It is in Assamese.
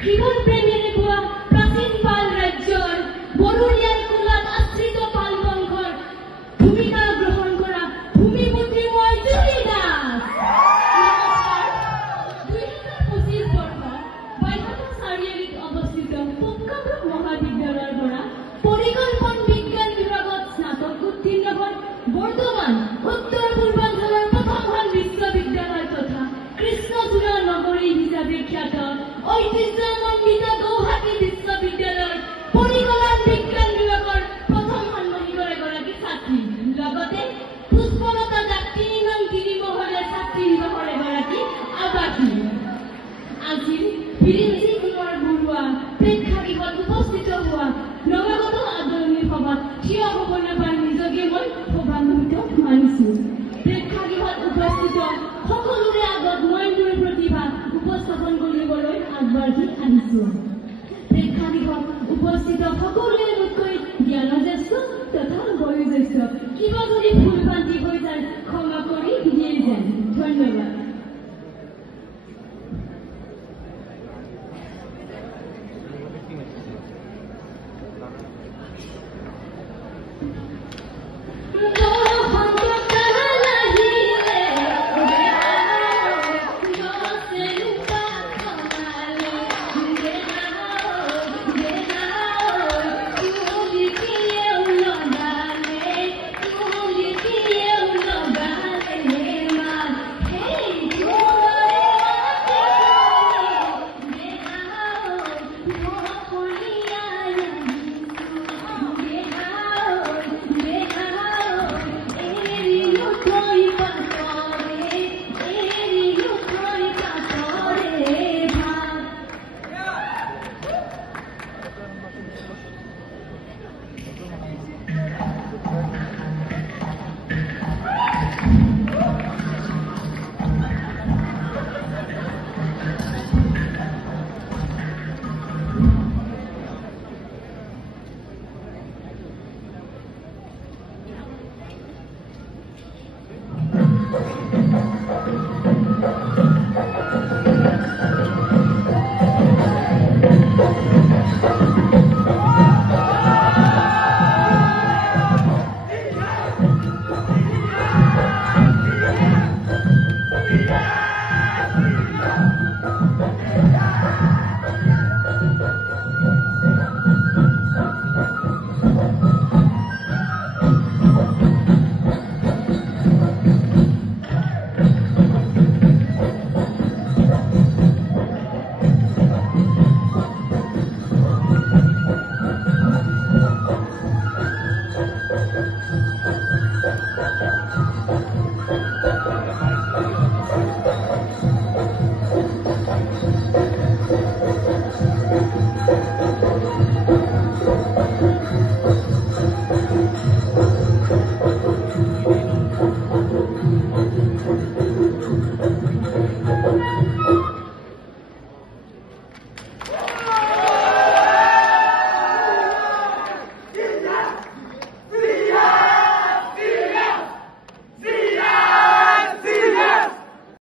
কৃপণ প্ৰেমেৰে পোৱা প্ৰাচীন পাল ৰাজ্যৰ বৰৰীয়াৰ কোলাত আশ্ৰিত পাল বংশৰ ভূমিকা গ্ৰহণ কৰা ভূমিপুত্ৰী মই জুলি দাস। 2025 বৰ্ষত বাইহাটা চাৰিআলিত অৱস্থিত পূব মহাবিদ্যালয়ৰ পৰা পৰিকল্পন বিজ্ঞান বিভাগত স্নাতক উত্তীৰ্ণ হৈ বৰ্তমান উত্তৰ পূৰ্বাঞ্চলৰ প্ৰথমখন বিশ্ববিদ্যালয় তথা কৃষ্ণচূড়া নগৰী হিচাপে খ্যাত ঐতিহ্যমণ্ডিত গৌহাটী বিশ্ববিদ্যালয়ৰ পৰিকল্পন বিজ্ঞান বিভাগৰ প্ৰথম ষান্মাসিকৰ এগৰাকী ছাত্ৰী, লগতে পুষ্পলতা যাত্ৰী নাম তিনিমহলীয়া ছাত্ৰী নিবাসৰ এগৰাকী আৱাসী। আজি বিৰিঞ্চি কুমাৰ বৰুৱা প্ৰেক্ষাগৃহত উপস্থিত হোৱা নৱাগত আদৰণি সভাত থিয় হ'বলৈ পাই নিজকে মই সৌভাগ্যিত মানিছো। প্ৰেক্ষাগৃহত উপস্থিত সকলোৰে আগত মই মোৰ প্ৰতিভা উপস্থাপন কৰিবলৈ আগবাঢ়ি আহিছো। প্ৰেক্ষাগৃহত উপস্থিত সকলোৰে মোতকৈ